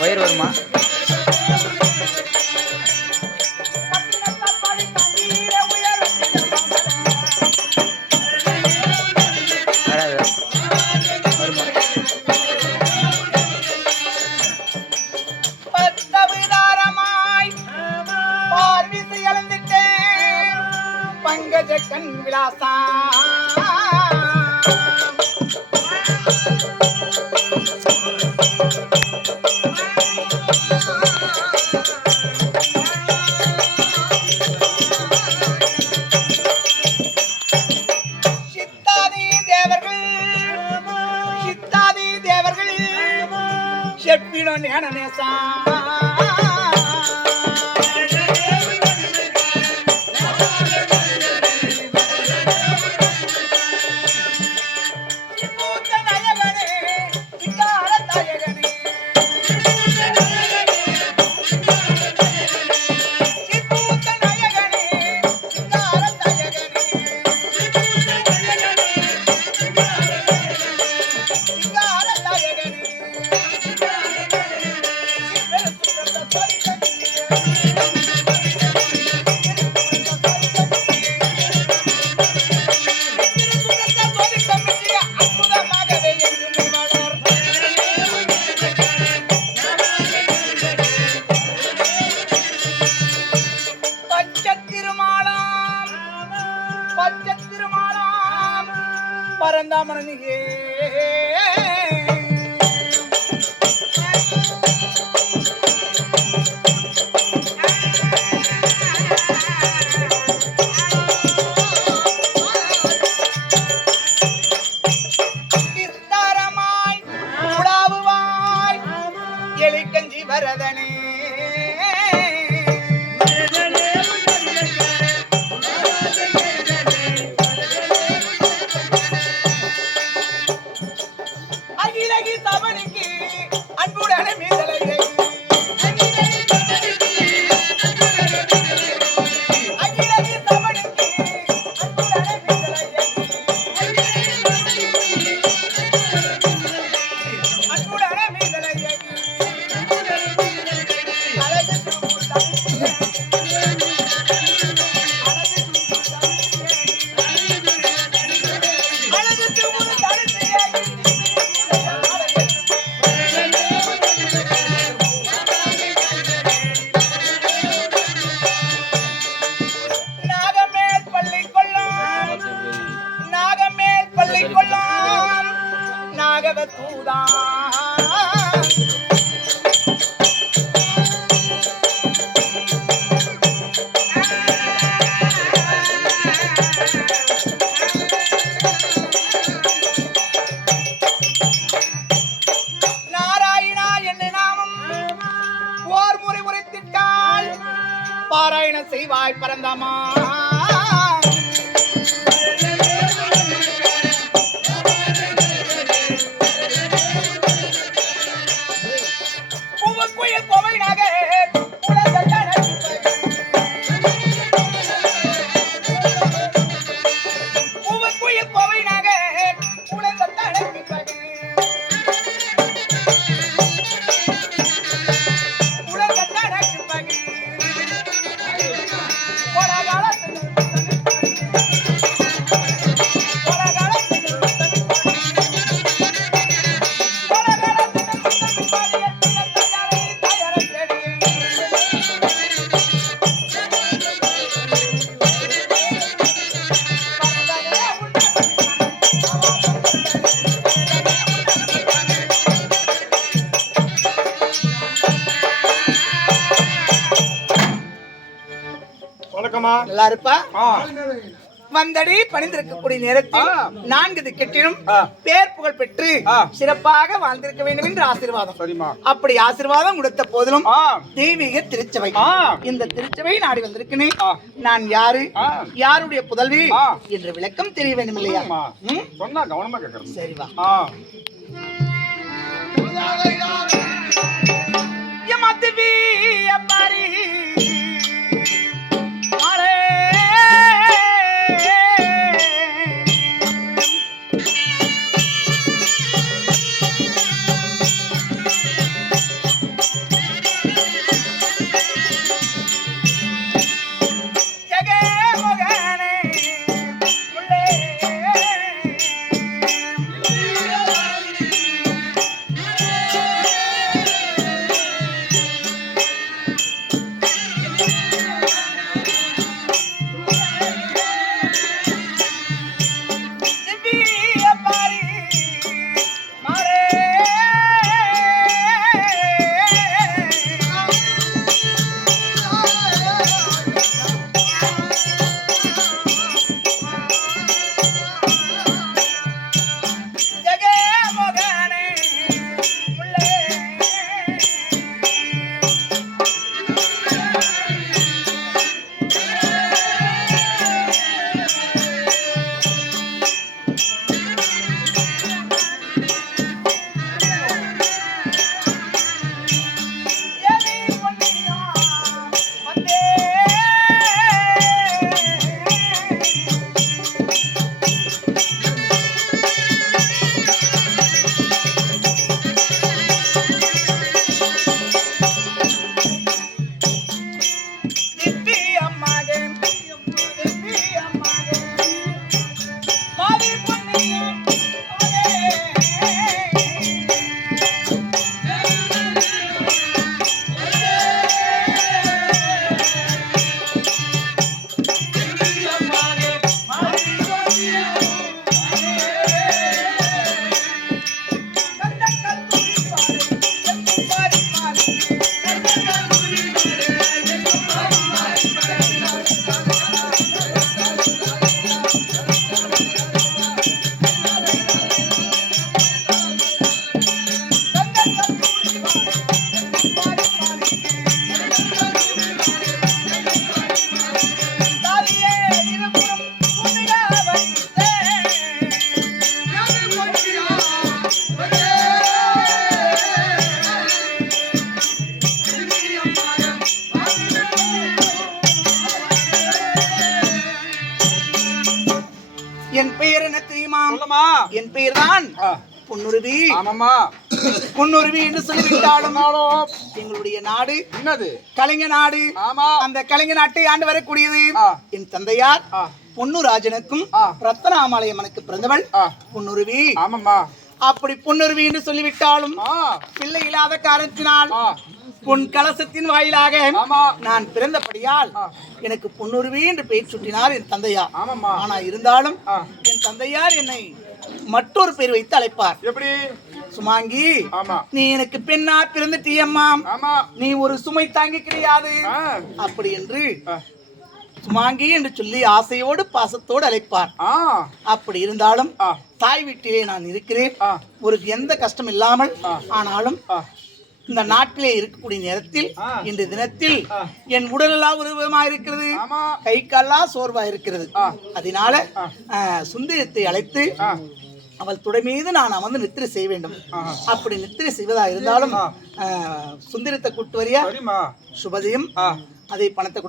வயிறு வருமா? பங்கஜ கண் விலாசா சித்தாதி தேவர்கள் செப்பினோ ஞானநேசா பரந்தாமனியே விஸ்தாரமாய் உலாவுவாய் எலிக்கஞ்சி வரதனே பாராயணம் செய்வாய் பரந்தாமா நல்லா இருப்பா. வந்தடி பணிந்திருக்கக்கூடிய நேரத்தில் 4 திக்கெட்டிலும் பேர் புகழ் பெற்று சிறப்பாக வாழ்ந்திருக்க வேண்டும் என்று ஆசீர்வாதம். அப்படி ஆசீர்வாதம் கொடுத்த போதிலும் தெய்வீக திருச்சபை, இந்த திருச்சபை நாடி வந்திருக்கிறேன். நான் யாரு, யாருடைய புதல்வி என்ற விளக்கம் தெரிய வேண்டும் இல்லையா? சொன்னா கவனமா கேட்கறேன். சரிவா. என் பெயர் என்ன தெரியுமா? என் பெயர் தான் பொன்னுருவி. பொன்னுருவி என்று சொல்லிவிட்டாலும் எங்களுடைய நாடு என்னது? கலிங்க நாடு. அந்த கலிங்க நாட்டை ஆண்டு வரக்கூடியது என் தந்தையார் பொன்னுராஜனுக்கும் ரத்தனாமலையம்மனுக்கு பிறந்தவள் பொன்னுருவி. அப்படி பொன்னுருவி என்று சொல்லிவிட்டாலும் பிள்ளை இல்லாத காரணத்தினால் பொன் கலசத்தின் வாயிலாக நான் பிறந்தபடியால் எனக்கு பொன்னுருவி என்று பெயர் சுட்டினார் என் தந்தையார். ஆனா இருந்தாலும் என் தந்தையார் என்னை மற்றொரு பெயர் வைத்து அழைப்பார். எப்படி? சுமாங்கி, நீ எனக்கு பெண்ணா பிறந்துட்டியம்மா, நீ ஒரு சுமை தாங்கி கிடையாது அப்படி என்று சுமாங்கி என்று சொல்லி ஆசையோடு பாசத்தோடு அழைப்பார். அப்படி இருந்தாலும் தாய் வீட்டிலே நான் இருக்கிறேன், ஒரு எந்த கஷ்டம் இல்லாமல். ஆனாலும் இந்த நாட்டிலே இருக்கக்கூடிய நேரத்தில் இந்த தினத்தில் என் உடலெல்லாம் உருவமா இருக்கிறது, கை காலெல்லாம் சோர்வா இருக்கிறது. அதனால சுந்தரத்தை அழைத்து அவள் துடை மீது நான் அமர்ந்து நித்திரை செய்ய வேண்டும். அப்படி நித்திரை செய்வதா இருந்தாலும் சுந்தரத்தை கூட்டு வரியா? சுபதியும் அதை பணத்தை